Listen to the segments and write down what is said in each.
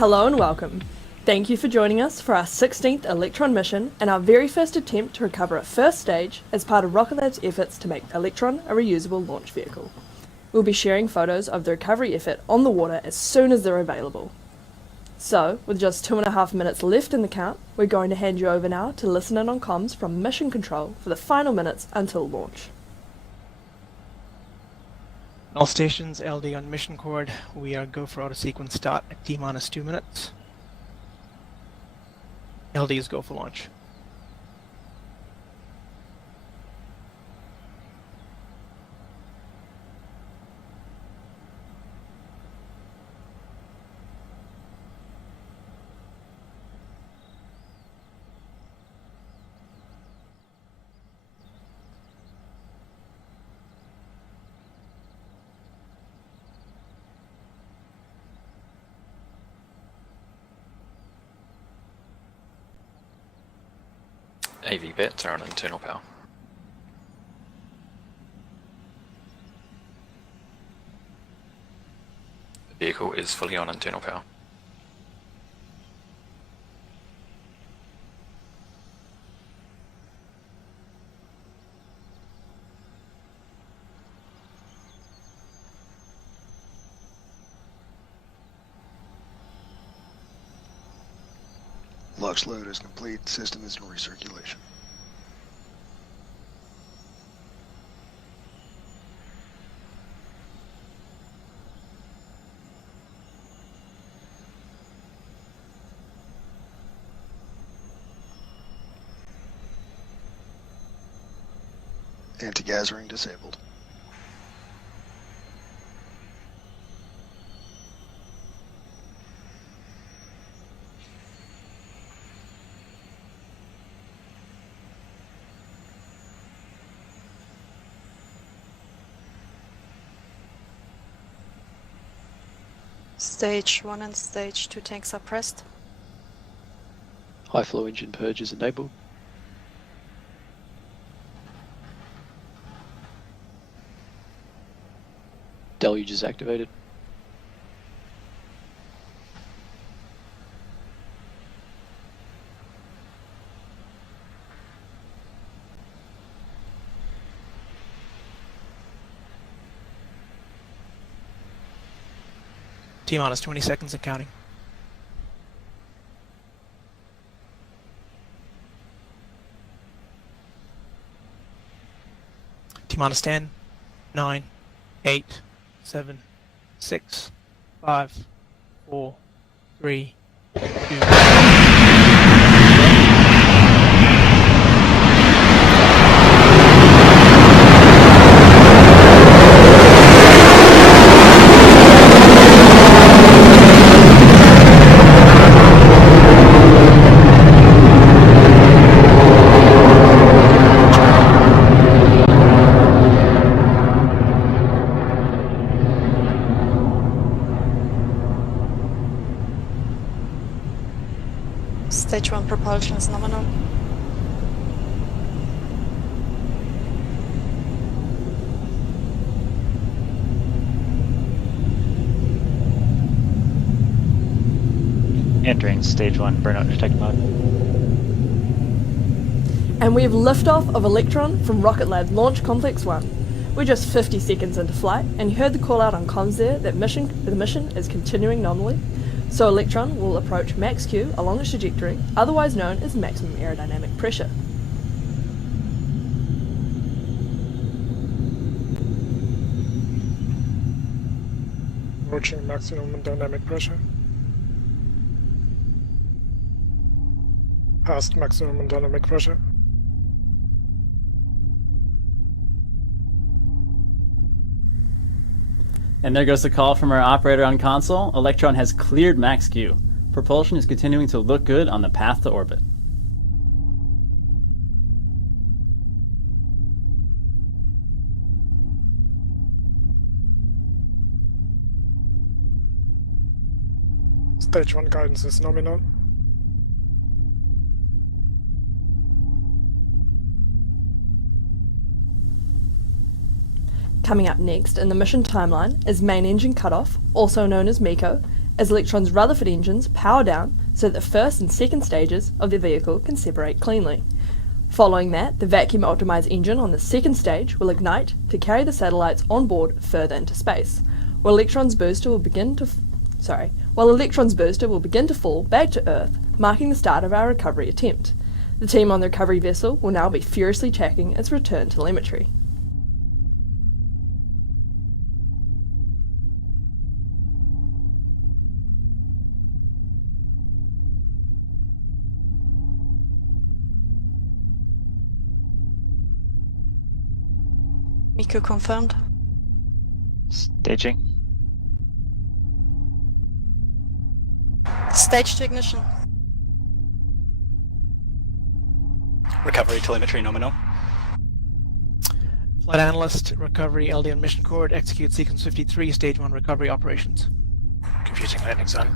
Hello and welcome. Thank you for joining us for our 16th Electron mission and our very first attempt to recover a first stage as part of Rocket Lab's efforts to make Electron a reusable launch vehicle. We'll be sharing photos of the recovery effort on the water as soon as they're available. So, with just 2.5 minutes left in the count, we're going to hand you over now to listen in on comms from Mission Control for the final minutes until launch. All stations, LD on mission cord. We are go for auto sequence start at T-minus 2 minutes. LD is go for launch. AV bits are on internal power. The vehicle is fully on internal power. Lux load is complete. System is in recirculation. Anti-gas ring disabled. Stage 1 and Stage 2 tanks are pressed. High flow engine purge is enabled. Deluge is activated. T-minus 20 seconds and counting. T-minus 10, 9, 8, 7, 6, 5, 4, 3, 2. Stage 1 propulsion is nominal. Entering stage 1 burnout detect mode. And we have liftoff of Electron from Rocket Lab Launch Complex 1. We're just 50 seconds into flight, and you heard the call out on comms there that the mission is continuing nominally. So Electron will approach max Q along its trajectory, otherwise known as maximum aerodynamic pressure. Approaching maximum dynamic pressure. Past maximum dynamic pressure. And there goes the call from our operator on console. Electron has cleared max Q. Propulsion is continuing to look good on the path to orbit. Stage 1 guidance is nominal. Coming up next in the mission timeline is main engine cutoff, also known as MECO, as Electron's Rutherford engines power down so that the first and second stages of the vehicle can separate cleanly. Following that, the vacuum optimized engine on the second stage will ignite to carry the satellites on board further into space, while Electron's booster will begin to fall back to Earth, marking the start of our recovery attempt. The team on the recovery vessel will now be furiously checking its return telemetry. Miku confirmed. Staging. Stage to ignition. Recovery telemetry nominal. Flight analyst, recovery LD on mission cord, execute sequence 53, stage 1 recovery operations. Computing landing zone.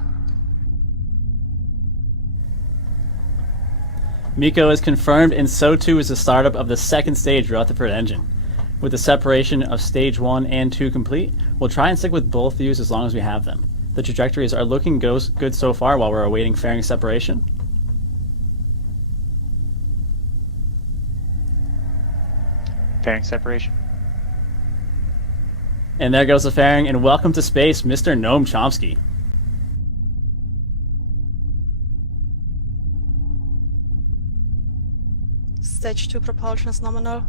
MECO is confirmed, and so too is the startup of the second stage Rutherford engine. With the separation of stage 1 and 2 complete, we'll try and stick with both views as long as we have them. The trajectories are looking good so far while we're awaiting fairing separation. Fairing separation. And there goes the fairing, and welcome to space, Mr. Noam Chomsky. Stage 2 propulsion is nominal.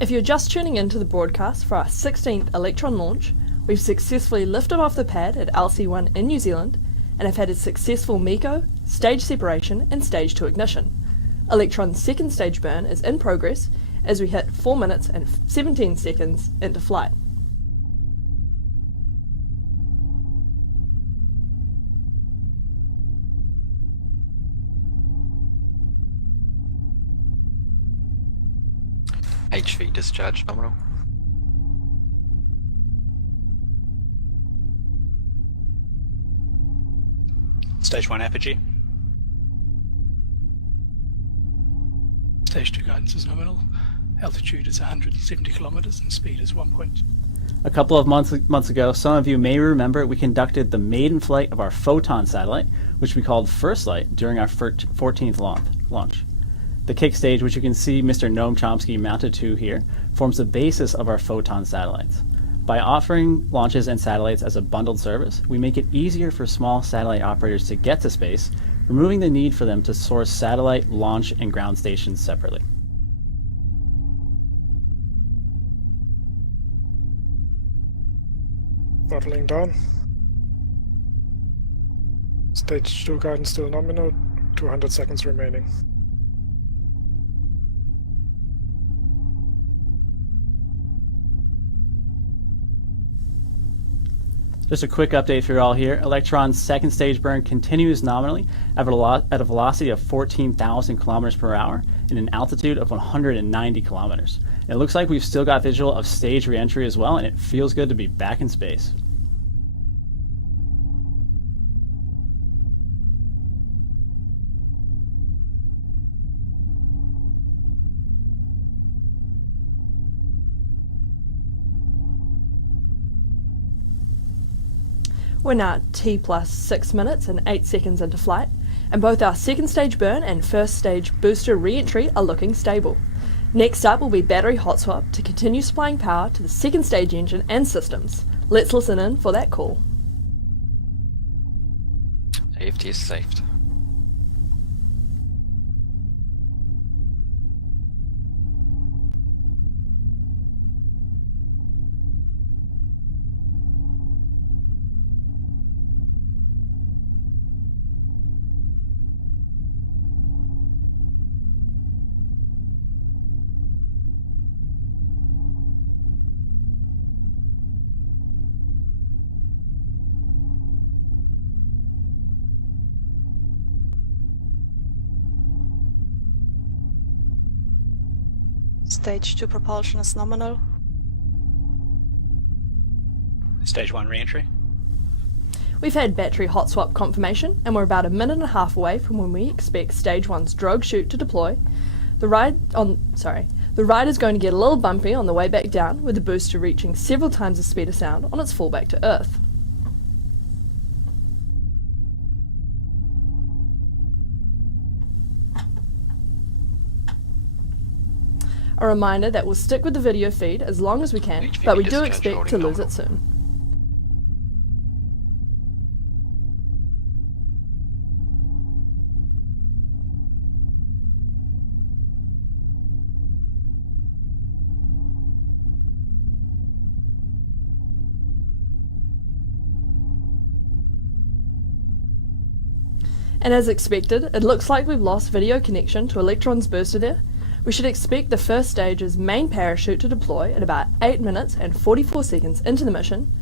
If you're just tuning into the broadcast for our 16th Electron launch, we've successfully lifted off the pad at LC1 in New Zealand and have had a successful MECO, stage separation and stage 2 ignition. Electron's second stage burn is in progress as we hit 4 minutes and 17 seconds into flight. HV discharge nominal. Stage 1 apogee. Stage 2 guidance is nominal. Altitude is 170 kilometers and speed is 1 point. A couple of months ago, some of you may remember we conducted the maiden flight of our Photon satellite, which we called First Light, during our 14th launch. The kick stage, which you can see Mr. Noam Chomsky mounted to here, forms the basis of our Photon satellites. By offering launches and satellites as a bundled service, we make it easier for small satellite operators to get to space, removing the need for them to source satellite, launch, and ground stations separately. Throttling down. Stage 2 guidance still nominal, 200 seconds remaining. Just a quick update for you all here. Electron's second stage burn continues nominally at a velocity of 14,000 kilometers per hour and an altitude of 190 kilometers. It looks like we've still got visual of stage reentry as well, and it feels good to be back in space. We're now T plus 6 minutes and 8 seconds into flight, and both our second stage burn and first stage booster re-entry are looking stable. Next up will be battery hot swap to continue supplying power to the second stage engine and systems. Let's listen in for that call. AFT is saved. Stage 2 propulsion is nominal. Stage 1 re-entry. We've had battery hot swap confirmation, and we're about a minute and a half away from when we expect Stage 1's drogue chute to deploy. The ride is going to get a little bumpy on the way back down, with the booster reaching several times the speed of sound on its fall back to Earth. A reminder that we'll stick with the video feed as long as we can, but we do expect to lose it soon. And as expected, it looks like we've lost video connection to Electron's booster there. We should expect the first stage's main parachute to deploy at about 8 minutes and 44 seconds into the mission.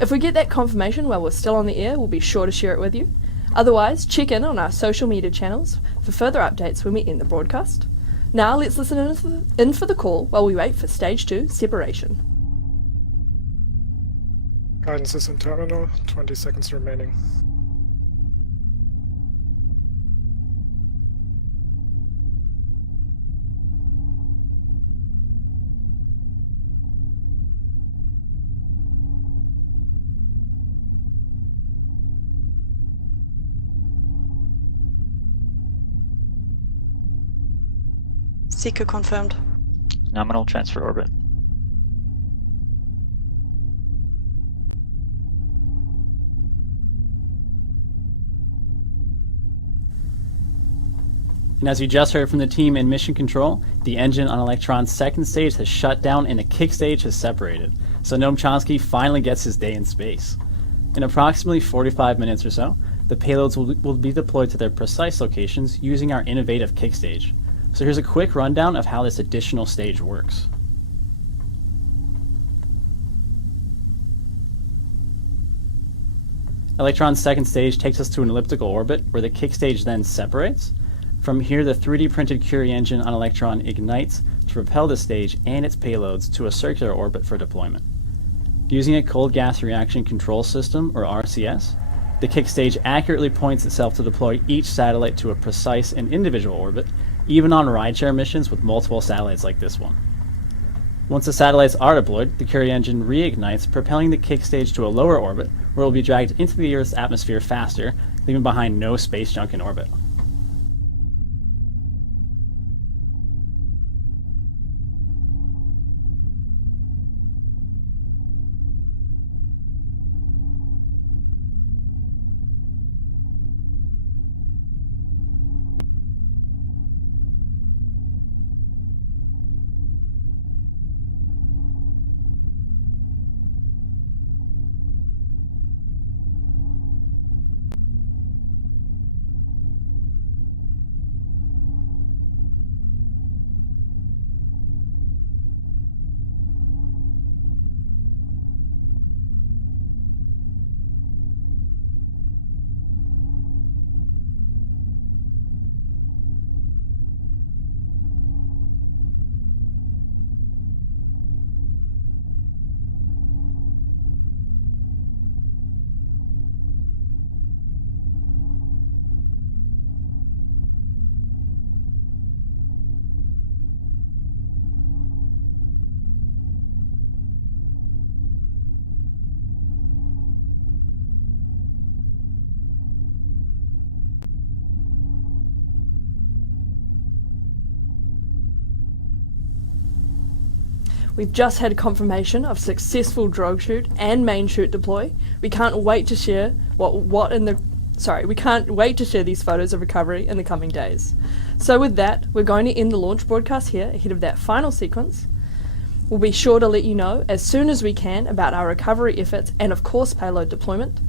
If we get that confirmation while we're still on the air, we'll be sure to share it with you. Otherwise, check in on our social media channels for further updates when we end the broadcast. Now let's listen in for the call while we wait for Stage 2 separation. Guidance is in terminal, 20 seconds remaining. Seeker confirmed. Nominal transfer orbit. And as you just heard from the team in Mission Control, the engine on Electron's second stage has shut down and the kick stage has separated. So Noam Chomsky finally gets his day in space. In approximately 45 minutes or so, the payloads will be deployed to their precise locations using our innovative kick stage. So here's a quick rundown of how this additional stage works. Electron's second stage takes us to an elliptical orbit where the kick stage then separates. From here, the 3D printed Curie engine on Electron ignites to propel the stage and its payloads to a circular orbit for deployment. Using a cold gas reaction control system, or RCS, the kick stage accurately points itself to deploy each satellite to a precise and individual orbit, even on rideshare missions with multiple satellites like this one. Once the satellites are deployed, the Curie engine reignites, propelling the kick stage to a lower orbit where it will be dragged into the Earth's atmosphere faster, leaving behind no space junk in orbit. We've just had confirmation of successful drogue chute and main chute deploy. We can't wait to share we can't wait to share these photos of recovery in the coming days. So with that, we're going to end the launch broadcast here ahead of that final sequence. We'll be sure to let you know as soon as we can about our recovery efforts and of course payload deployment.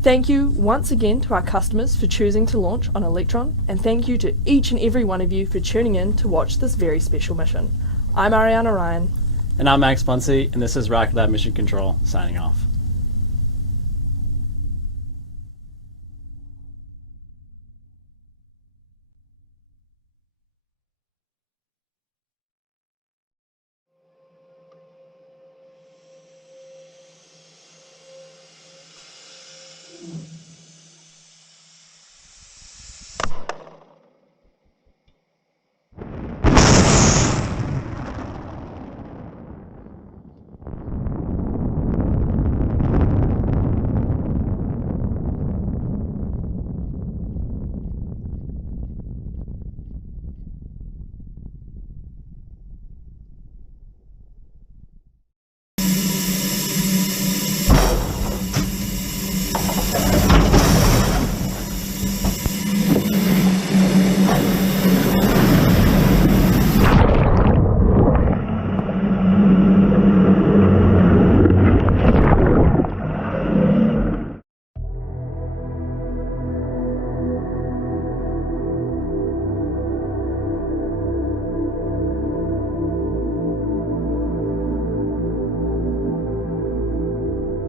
Thank you once again to our customers for choosing to launch on Electron, and thank you to each and every one of you for tuning in to watch this very special mission. I'm Ariana Ryan. And I'm Max Bunsey, and this is Rocket Lab Mission Control, signing off.